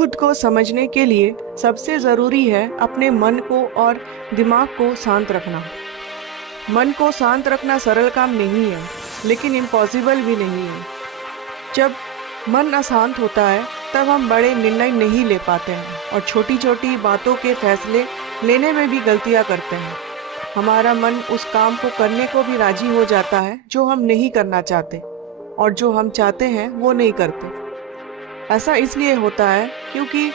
खुद को समझने के लिए सबसे ज़रूरी है अपने मन को और दिमाग को शांत रखना। मन को शांत रखना सरल काम नहीं है, लेकिन इम्पॉसिबल भी नहीं है। जब मन अशांत होता है तब हम बड़े निर्णय नहीं ले पाते हैं और छोटी छोटी बातों के फैसले लेने में भी गलतियां करते हैं। हमारा मन उस काम को करने को भी राजी हो जाता है जो हम नहीं करना चाहते, और जो हम चाहते हैं वो नहीं करते। ऐसा इसलिए होता है क्योंकि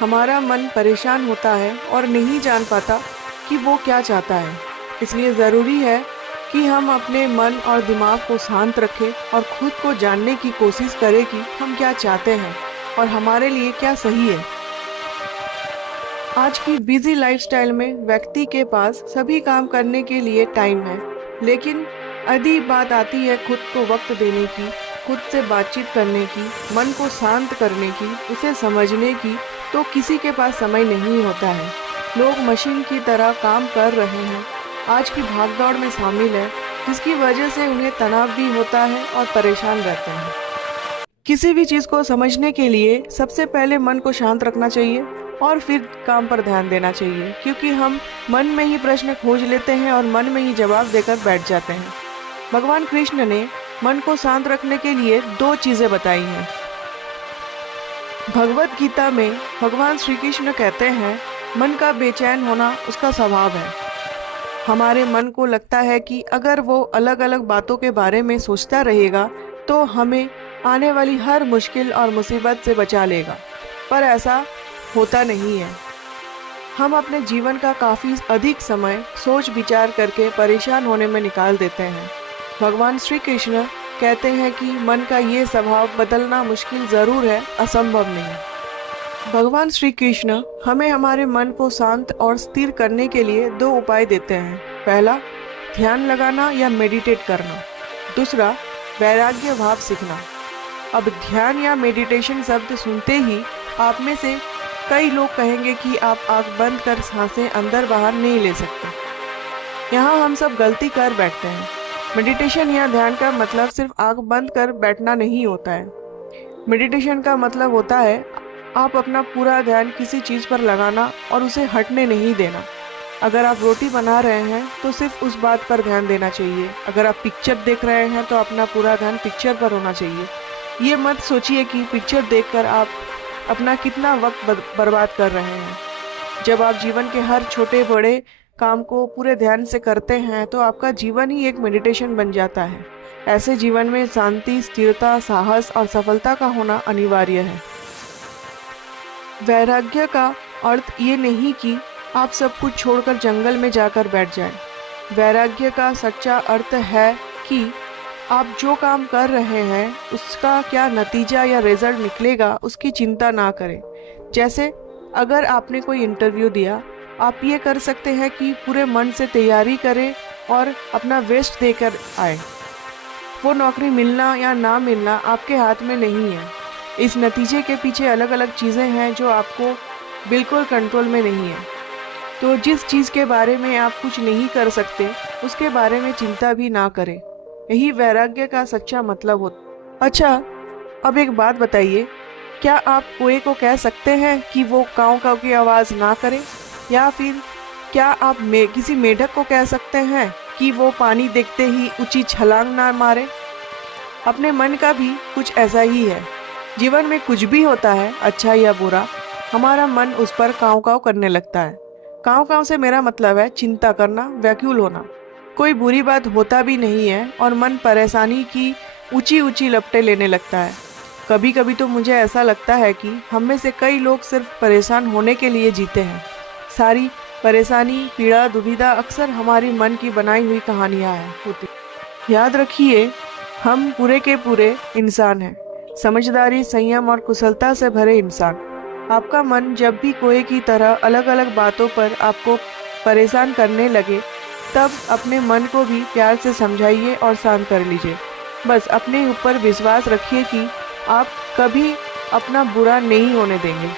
हमारा मन परेशान होता है और नहीं जान पाता कि वो क्या चाहता है। इसलिए ज़रूरी है कि हम अपने मन और दिमाग को शांत रखें और खुद को जानने की कोशिश करें कि हम क्या चाहते हैं और हमारे लिए क्या सही है। आज की बिजी लाइफस्टाइल में व्यक्ति के पास सभी काम करने के लिए टाइम है, लेकिन यदि बात आती है खुद को वक्त देने की, खुद से बातचीत करने की, मन को शांत करने की, उसे समझने की, तो किसी के पास समय नहीं होता है। लोग मशीन की तरह काम कर रहे हैं, आज की भागदौड़ में शामिल है, जिसकी वजह से उन्हें तनाव भी होता है और परेशान रहते हैं। किसी भी चीज़ को समझने के लिए सबसे पहले मन को शांत रखना चाहिए और फिर काम पर ध्यान देना चाहिए, क्योंकि हम मन में ही प्रश्न खोज लेते हैं और मन में ही जवाब देकर बैठ जाते हैं। भगवान कृष्ण ने मन को शांत रखने के लिए 2 चीज़ें बताई हैं। भगवत गीता में भगवान श्री कृष्ण कहते हैं, मन का बेचैन होना उसका स्वभाव है। हमारे मन को लगता है कि अगर वो अलग अलग बातों के बारे में सोचता रहेगा तो हमें आने वाली हर मुश्किल और मुसीबत से बचा लेगा, पर ऐसा होता नहीं है। हम अपने जीवन का काफ़ी अधिक समय सोच विचार करके परेशान होने में निकाल देते हैं। भगवान श्री कृष्ण कहते हैं कि मन का ये स्वभाव बदलना मुश्किल ज़रूर है, असंभव नहीं। भगवान श्री कृष्ण हमें हमारे मन को शांत और स्थिर करने के लिए 2 उपाय देते हैं। पहला, ध्यान लगाना या मेडिटेट करना। दूसरा, वैराग्य भाव सीखना। अब ध्यान या मेडिटेशन शब्द सुनते ही आप में से कई लोग कहेंगे कि आप आँख बंद कर सांसें अंदर बाहर नहीं ले सकते। यहाँ हम सब गलती कर बैठते हैं। मेडिटेशन या ध्यान का मतलब सिर्फ आँख बंद कर बैठना नहीं होता है। मेडिटेशन का मतलब होता है आप अपना पूरा ध्यान किसी चीज़ पर लगाना और उसे हटने नहीं देना। अगर आप रोटी बना रहे हैं तो सिर्फ उस बात पर ध्यान देना चाहिए। अगर आप पिक्चर देख रहे हैं तो अपना पूरा ध्यान पिक्चर पर होना चाहिए। ये मत सोचिए कि पिक्चर देखकर आप अपना कितना वक्त बर्बाद कर रहे हैं। जब आप जीवन के हर छोटे बड़े काम को पूरे ध्यान से करते हैं तो आपका जीवन ही एक मेडिटेशन बन जाता है। ऐसे जीवन में शांति, स्थिरता, साहस और सफलता का होना अनिवार्य है। वैराग्य का अर्थ ये नहीं कि आप सब कुछ छोड़कर जंगल में जाकर बैठ जाएं। वैराग्य का सच्चा अर्थ है कि आप जो काम कर रहे हैं उसका क्या नतीजा या रिजल्ट निकलेगा उसकी चिंता ना करें। जैसे अगर आपने कोई इंटरव्यू दिया, आप ये कर सकते हैं कि पूरे मन से तैयारी करें और अपना बेस्ट देकर आए। वो नौकरी मिलना या ना मिलना आपके हाथ में नहीं है। इस नतीजे के पीछे अलग अलग चीज़ें हैं जो आपको बिल्कुल कंट्रोल में नहीं है। तो जिस चीज़ के बारे में आप कुछ नहीं कर सकते उसके बारे में चिंता भी ना करें। यही वैराग्य का सच्चा मतलब होता। अच्छा, अब एक बात बताइए, क्या आप कुएं को कह सकते हैं कि वो काँव काँव की आवाज़ ना करे? या फिर क्या आप किसी मेढक को कह सकते हैं कि वो पानी देखते ही ऊंची छलांग ना मारे? अपने मन का भी कुछ ऐसा ही है। जीवन में कुछ भी होता है, अच्छा या बुरा, हमारा मन उस पर काँव काँव करने लगता है। काँव काँव से मेरा मतलब है चिंता करना, व्याकुल होना। कोई बुरी बात होता भी नहीं है और मन परेशानी की ऊंची ऊंची लपटें लेने लगता है। कभी कभी तो मुझे ऐसा लगता है कि हम में से कई लोग सिर्फ परेशान होने के लिए जीते हैं। सारी परेशानी, पीड़ा, दुविधा अक्सर हमारी मन की बनाई हुई कहानियाँ होती। याद रखिए, हम पूरे के पूरे इंसान हैं, समझदारी, संयम और कुशलता से भरे इंसान। आपका मन जब भी कोई की तरह अलग अलग बातों पर आपको परेशान करने लगे, तब अपने मन को भी प्यार से समझाइए और शांत कर लीजिए। बस अपने ऊपर विश्वास रखिए कि आप कभी अपना बुरा नहीं होने देंगे।